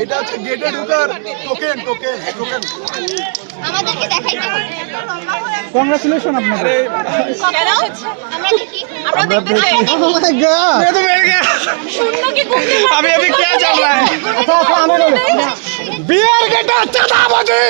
এটা হচ্ছে গেটে ঢোকার টোকেন টোকেন টোকেন। আমাদেরকে দেখাইতে হবে। কংগ্রাচুলেশন আপনাদের। কেন? আমরা দেখি। আমরা দেখতে চাই। Oh my God! ये तो मिल गया। শূন্য কি গুনতে পারবে? अभी अभी क्या चल रहा है? अच्छा अच्छा आने दो। बियर के चाचा बाजी